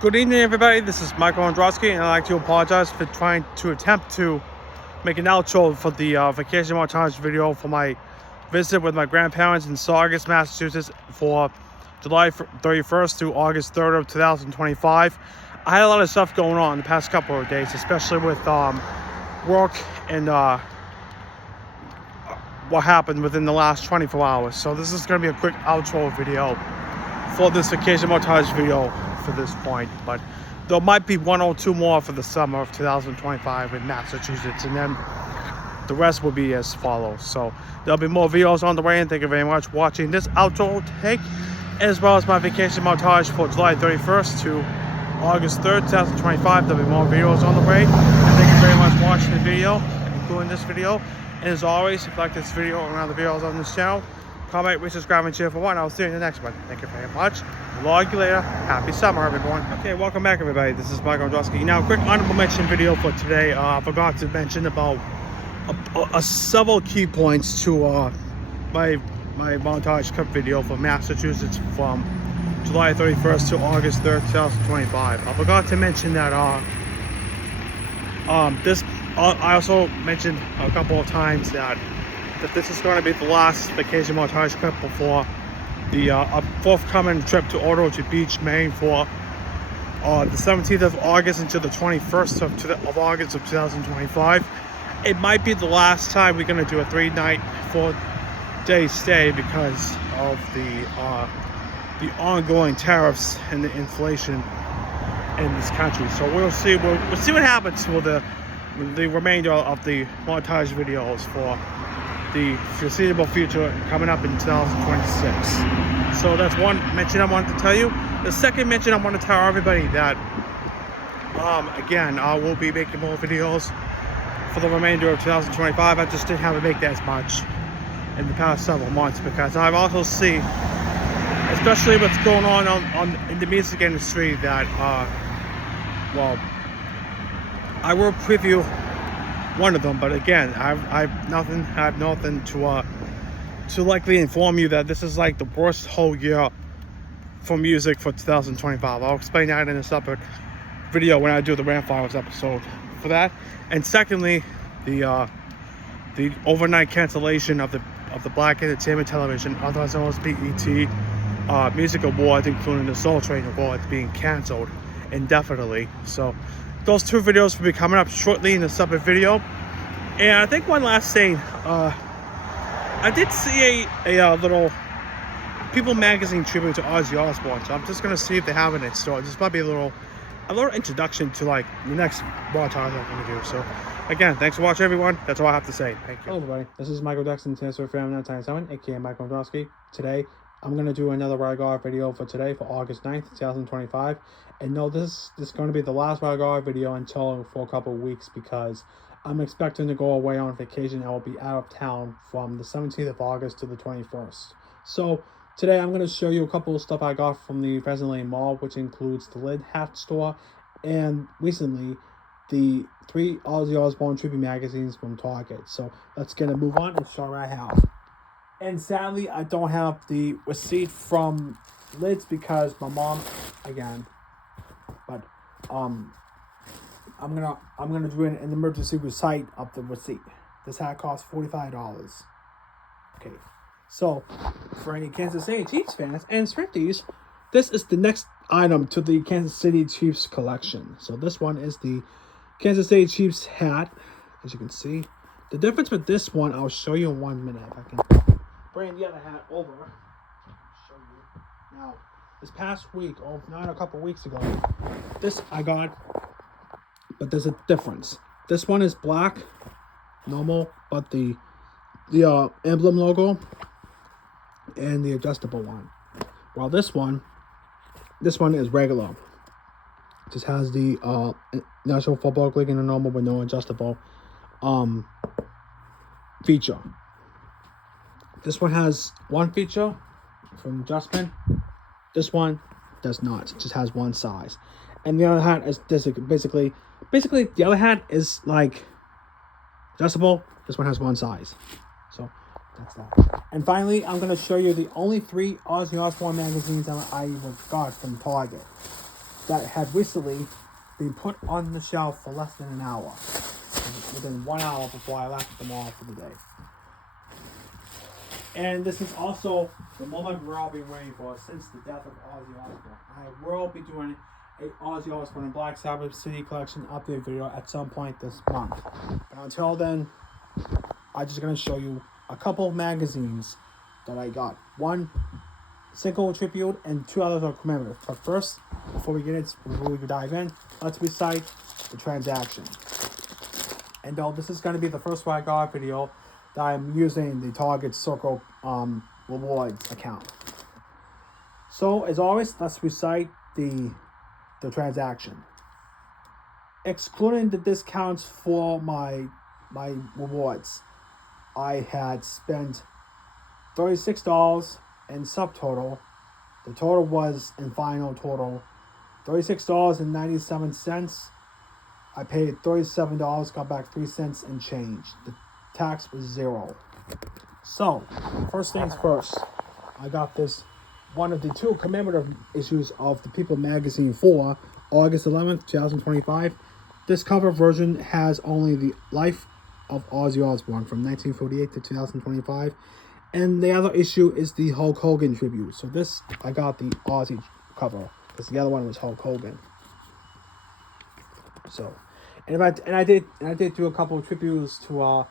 Good evening, everybody. This is Michael Androsky, and I'd like to apologize for trying to attempt to make an outro for the vacation montage video for my visit with my grandparents in Saugus, Massachusetts for July 31st to August 3rd of 2025. I had a lot of stuff going on the past couple of days, especially with work and what happened within the last 24 hours. So this is going to be a quick outro video for this vacation montage video for this point, but there might be one or two more for the summer of 2025 in Massachusetts, and then the rest will be as follows. So there'll be more videos on the way, and thank you very much for watching this outro take, as well as my vacation montage for July 31st to August 3rd, 2025. There'll be more videos on the way, and thank you very much for watching the video, including this video. And as always, if you like this video and other videos on this channel, comment, rate, subscribe, and share for one. I'll see you in the next one. Thank you very much. Vlog you later. Happy summer, everyone. Okay, welcome back, everybody. This is Michael Androsky. Now, quick honorable mention video for today. I forgot to mention about several key points to my montage clip video for Massachusetts from July 31st to August 3rd, 2025. I forgot to mention that I also mentioned a couple of times that this is going to be the last vacation montage clip before the forthcoming trip to Orchard Beach, Maine for the 17th of August until the 21st of August of 2025. It might be the last time we're going to do a 3-night, 4-day stay because of the ongoing tariffs and the inflation in this country. So we'll see. We'll see what happens with the remainder of the montage videos for the foreseeable future coming up in 2026. So that's one mention I wanted to tell you. The second mention I want to tell everybody that again, I will be making more videos for the remainder of 2025. I just didn't have to make that as much in the past several months because I've also seen, especially what's going on in the music industry, that well, I will preview one of them, but again, I have nothing to likely inform you that this is like the worst whole year for music for 2025. I'll explain that in a separate video when I do the Rant Files episode for that. And secondly, the overnight cancellation of the Black Entertainment Television, otherwise known as BET, Music Awards, including the Soul Train Awards, being canceled indefinitely. So those two videos will be coming up shortly in a separate video. And I think one last thing, I did see a little People Magazine tribute to Ozzy Osbourne, so I'm just gonna see if they have it in store. This might be a little introduction to like the next montage I'm gonna do. So again, thanks for watching, everyone. That's all I have to say. Thank you. Hello, everybody. This is Michael Dexton, Transfer Family 997, aka Michael Androsky. Today, I'm gonna do another Ride video for today for August 9th, 2025. And no, this is going to be the last Ride video until for a couple of weeks because I'm expecting to go away on vacation. I will be out of town from the 17th of August to the 21st. So today I'm going to show you a couple of stuff I got from the Pheasant Lane Mall, which includes the Lid Hat store and recently the 3 Ozzy Osbourne tribute magazines from Target. So let's get a move on and show what I have. And sadly, I don't have the receipt from Lids because my mom, again, but I'm gonna do an emergency receipt of the receipt. This hat costs $45. Okay, so for any Kansas City Chiefs fans and Swifties, this is the next item to the Kansas City Chiefs collection. So this one is the Kansas City Chiefs hat, as you can see. The difference with this one, I'll show you in 1 minute. If I can bring the other hat over. Show you now. This past week, or not a couple weeks ago, this I got, but there's a difference. This one is black, normal, but the emblem logo and the adjustable one. While this one is regular. Just has the National Football League in the normal but no adjustable feature. This one has one feature from adjustment. This one does not. It just has one size. And the other hat is basically the other hat is like adjustable. This one has one size. So that's that. And finally, I'm going to show you the only 3 Ozzy Osbourne magazines that I got from Target. that had recently been put on the shelf for less than an hour. Within 1 hour before I left the mall for the day. And this is also the moment we're all been waiting for since the death of Ozzy Osbourne. I will be doing a Ozzy Osbourne and Black Sabbath CD Collection update video at some point this month. But until then, I'm just going to show you a couple of magazines that I got. One single tribute and two others are commemorative. But first, before we dive in, let's recite the transaction. And this is going to be the first one I got video that I'm using the Target Circle rewards account. So as always, let's recite the transaction. Excluding the discounts for my rewards, I had spent $36 in subtotal. The total was in final total $36.97. I paid $37, got back 3 cents and change. The tax was $0. So, first things first, I got this, one of the two commemorative issues of the People magazine for August 11th, 2025. This cover version has only the life of Ozzy Osbourne from 1948 to 2025. And the other issue is the Hulk Hogan tribute. So this, I got the Ozzy cover, because the other one was Hulk Hogan. So, and I did do a couple of tributes to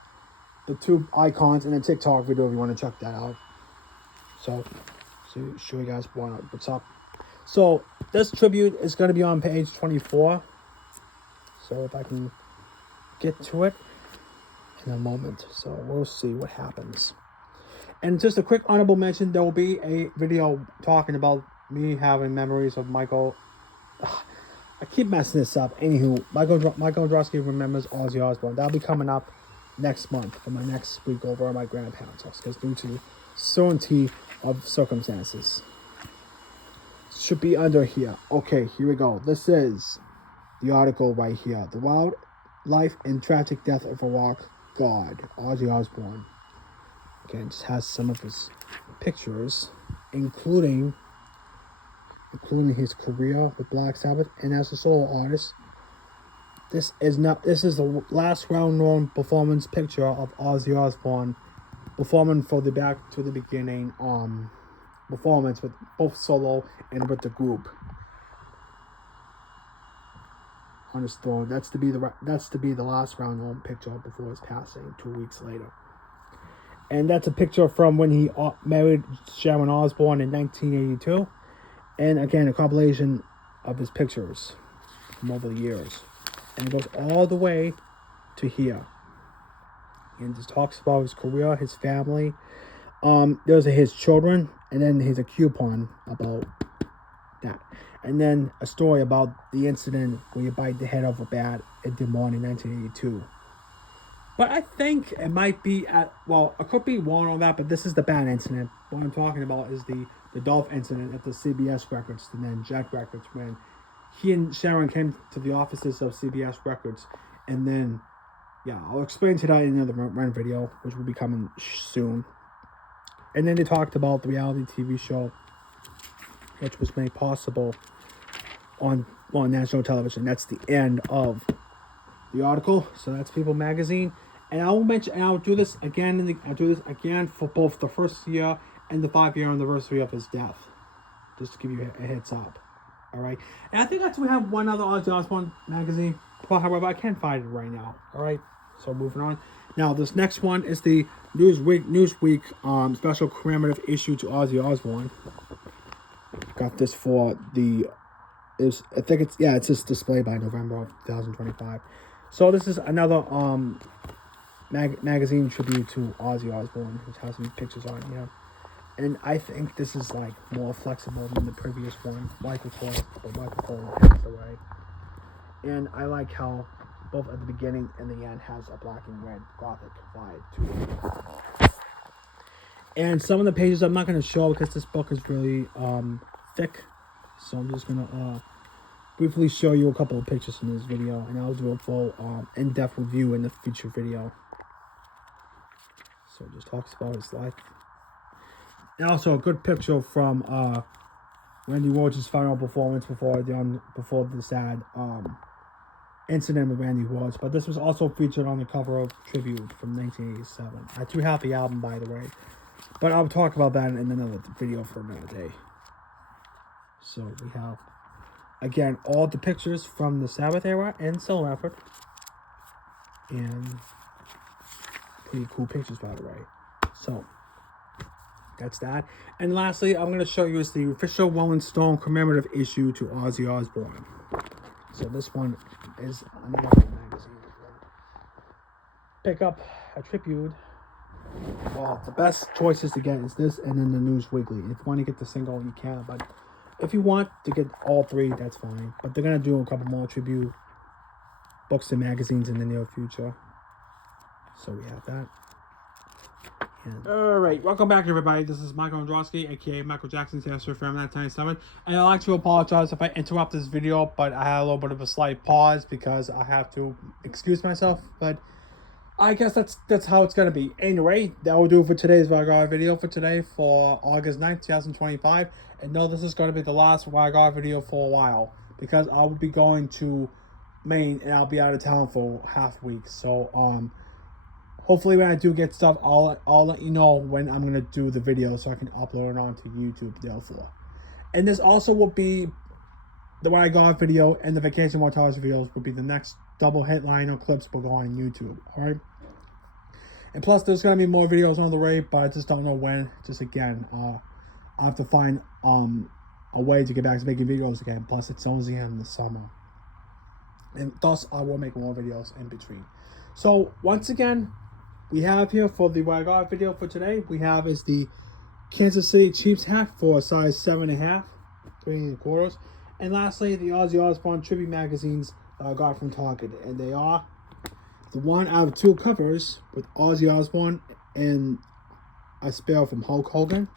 the two icons in a TikTok video if you want to check that out. So show you guys what's up. So this tribute is going to be on page 24. So if I can get to it in a moment. So we'll see what happens. And just a quick honorable mention, there will be a video talking about me having memories of Michael. I keep messing this up. Anywho, Michael Androsky remembers Ozzy Osbourne. That'll be coming up next month for my next week over at my grandparents' house, because due to certainty of circumstances. Should be under here. Okay, here we go. This is the article right here. The wild life and tragic death of a rock god, Ozzy Osbourne. Again, just has some of his pictures, including his career with Black Sabbath and as a solo artist. This is the last well-known performance picture of Ozzy Osbourne performing for the Back to the Beginning performance with both solo and with the group. Understood. That's to be the last well-known picture before his passing 2 weeks later. And that's a picture from when he married Sharon Osbourne in 1982. And again, a compilation of his pictures from over the years. And it goes all the way to here. And just talks about his career, his family. There's his children. And then here's a coupon about that. And then a story about the incident where you bite the head off a bat in Des Moines in 1982. But I think it might be I could be wrong on that, but this is the bad incident. What I'm talking about is the Dolph incident at the CBS Records and then Jet Records, when he and Sharon came to the offices of CBS Records. And then, yeah, I'll explain to that in another run video, which will be coming soon. And then they talked about the reality TV show, which was made possible on national television. That's the end of the article. So that's People magazine. And I will mention, and I'll do this again. I'll do this again for both the first year and the 5-year anniversary of his death, just to give you a heads up. All right. And I think we have one other Ozzy Osbourne magazine. Well, however, I can't find it right now. All right. So moving on. Now this next one is the Newsweek special commemorative issue to Ozzy Osbourne. Got this for it's just displayed by November of 2025. So this is another magazine tribute to Ozzy Osbourne, which has some pictures on here. And I think this is like more flexible than the previous one. Michael Cole passed away. And I like how both at the beginning and the end has a black and red Gothic vibe to it. And some of the pages I'm not going to show because this book is really thick. So I'm just going to briefly show you a couple of pictures in this video, and I'll do a full in-depth review in the future video. So it just talks about his life. And also a good picture from Randy Rhoads' final performance before the sad incident with Randy Rhoads. But this was also featured on the cover of Tribute from 1987. A Too Happy album, by the way. But I'll talk about that in another video for another day. So we have, again, all the pictures from the Sabbath era and solo effort. And pretty cool pictures, by the way. So that's that. And lastly, I'm going to show you is the official Rolling Stone commemorative issue to Ozzy Osbourne. So this one is on the magazine. Pick up a tribute. Well, the best choices to get is this and then the News Weekly. If you want to get the single, you can. But if you want to get all three, that's fine. But they're going to do a couple more tribute books and magazines in the near future. So we have that. Alright, welcome back everybody. This is Michael Androsky, aka Michael Jackson's answer from 1997. And I'd like to apologize if I interrupt this video, but I had a little bit of a slight pause because I have to excuse myself. But I guess that's how it's gonna be. Anyway, that will do for today's Vagar video for today for August 9th, 2025. And no, this is gonna be the last Vagar video for a while because I will be going to Maine and I'll be out of town for half a week. So hopefully when I do get stuff, I'll let you know when I'm gonna do the video so I can upload it onto YouTube therefore. And this also will be the Why God video and the Vacation Montage videos will be the next double headline or clips will go on YouTube. Alright. And plus there's gonna be more videos on the way, but I just don't know when. Just again, I have to find a way to get back to making videos again. Plus it's only in the summer. And thus I will make more videos in between. So once again, we have here for the Why God video for today, we have is the Kansas City Chiefs hat for a size 7.5, 3.25. And lastly, the Ozzy Osbourne tribute magazines I got from Target. And they are the one out of two covers with Ozzy Osbourne and a spell from Hulk Hogan.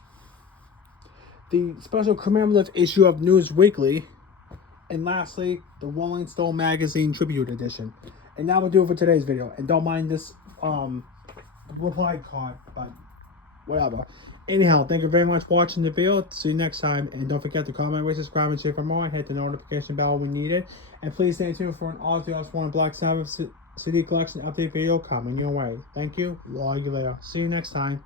The special commemorative issue of News Weekly. And lastly, the Rolling Stone magazine tribute edition. And that will do it for today's video. And don't mind this reply card, but whatever. Anyhow, thank you very much for watching the video. See you next time. And don't forget to comment, rate, subscribe, and share for more. And hit the notification bell when needed. And please stay tuned for an Ozzy Osbourne Black Sabbath CD collection update video coming your way. Thank you. Love you later. See you next time.